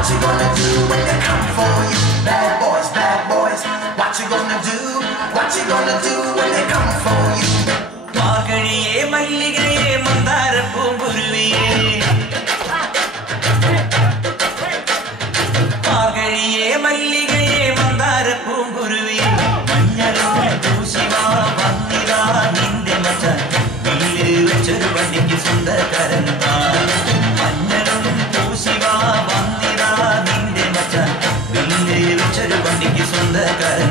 What you gonna do when they come for you? Bad boys, what you gonna do? What you gonna do when they come for you? മാകഴിയേ മല്ലികയെ മന്ദാര പൂങ്കുരുവിയേ മാകഴിയേ മല്ലികയെ മന്ദാര പൂങ്കുരുവിയേ മഞ്ഞളും പൂശിവാ വന്നിതാ നിന്റെ മച്ചാൻ വീട്ടിൽ വെച്ചൊരു വണ്ടിക്ക് സ്വന്തക്കാരൻ മഞ്ഞളും പൂശിവാ വന്നിതാ നിന്റെ മച്ചാൻ വീട്ടിൽ വെച്ചൊരു വണ്ടിക്ക് സ്വന്തക്കാരൻ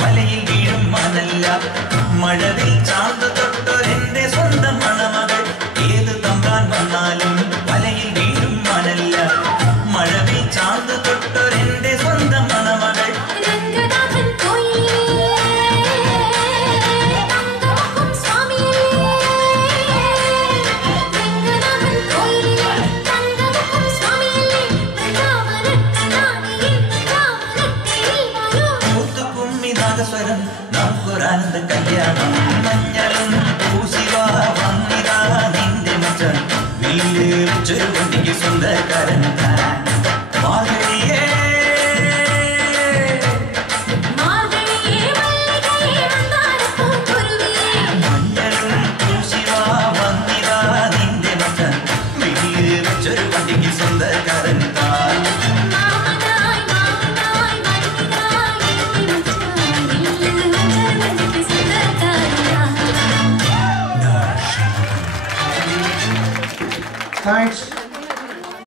മലയിൽ വീഴും മണല്ല മഴവിൽ ചാന്ത് തൊട്ടൊരെന്റെ സ്വന്തം മണമകൾ ഏത് തമ്പാൻ വന്നാലും മലയിൽ വീഴും മണല്ല മഴവിൽ ചാന്ത് തൊട്ടൊരെന്റെ സ്വന്തം മണമകൾ സ്വരം നമുക്കൊരാനന്ദ കല്യാണം മഞ്ഞളും പൂശിവാ വന്നിതാ നിന്റെ മച്ചാൻ വീട് വെച്ചൊരു വണ്ടിക്ക് സ്വന്തക്കാരൻ മാർഗഴിയേ മഞ്ഞളും പൂശിവാ വന്നിതാ നിന്റെ മച്ചാൻ വീട് വെച്ചൊരു വണ്ടിക്ക് സ്വന്തക്കാരൻ Thanks.